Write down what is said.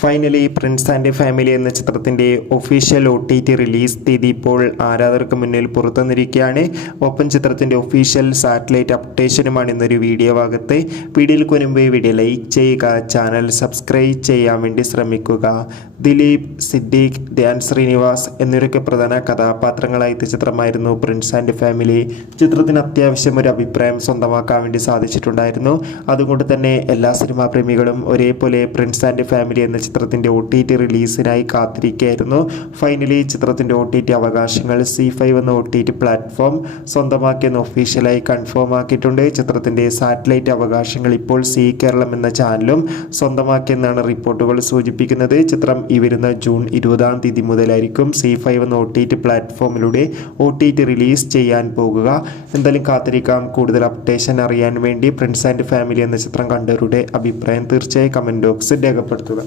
Finally Prince and family എന്ന ചിത്രത്തിൻ്റെ official OTT release തീയതി ഇപ്പോൾ ആരാധകർക്ക് മുന്നിൽ പുറത്തുവന്നിരിക്കുകയാണ്. ഒപ്പം ചിത്രത്തിൻ്റെ ഒഫീഷ്യൽ സാറ്റലൈറ്റ് അപ്ഡേഷനുമാണ് ഇന്നൊരു വീഡിയോ ഭാഗത്ത്. വീഡിയോയിലേക്ക് മുൻപ് വീഡിയോ ലൈക്ക് ചെയ്യുക, ചാനൽ സബ്സ്ക്രൈബ് ചെയ്യാൻ വേണ്ടി ശ്രമിക്കുക. ദിലീപ്, സിദ്ദീഖ്, ധ്യാൻ ശ്രീനിവാസ് എന്നിവരൊക്കെ പ്രധാന കഥാപാത്രങ്ങളായ ചിത്രമായിരുന്നു പ്രിൻസ് ആൻഡ് ഫാമിലി. ചിത്രത്തിന് അത്യാവശ്യം ഒരു അഭിപ്രായം സ്വന്തമാക്കാൻ വേണ്ടി സാധിച്ചിട്ടുണ്ടായിരുന്നു. അതുകൊണ്ട് തന്നെ എല്ലാ സിനിമാ പ്രേമികളും ഒരേപോലെ പ്രിൻസ് ആൻഡ് ഫാമിലി എന്ന ചിത്രത്തിൻ്റെ OTT റിലീസിനായി കാത്തിരിക്കുകയായിരുന്നു. ഫൈനലി ചിത്രത്തിൻ്റെ OTT അവകാശങ്ങൾ C5 എന്ന OTT പ്ലാറ്റ്ഫോം സ്വന്തമാക്കിയെന്ന് ഒഫീഷ്യലായി കൺഫേം ആക്കിയിട്ടുണ്ട്. ചിത്രത്തിൻ്റെ സാറ്റലൈറ്റ് അവകാശങ്ങൾ ഇപ്പോൾ സി കേരളം എന്ന ചാനലും സ്വന്തമാക്കിയെന്നാണ് റിപ്പോർട്ടുകൾ സൂചിപ്പിക്കുന്നത്. ചിത്രം ഈ വരുന്ന ജൂൺ 20-ാം തീയതി മുതലായിരിക്കും C5 എന്ന OTT പ്ലാറ്റ്ഫോമിലൂടെ OTT റിലീസ് ചെയ്യാൻ പോകുക. എന്തായാലും കാത്തിരിക്കാം. കൂടുതൽ അപ്ഡേഷൻ അറിയാൻ വേണ്ടി പ്രിൻസ് ആൻഡ് ഫാമിലി എന്ന ചിത്രം കണ്ടവരുടെ അഭിപ്രായം തീർച്ചയായും കമൻറ്റ് ബോക്സിൽ രേഖപ്പെടുത്തുക.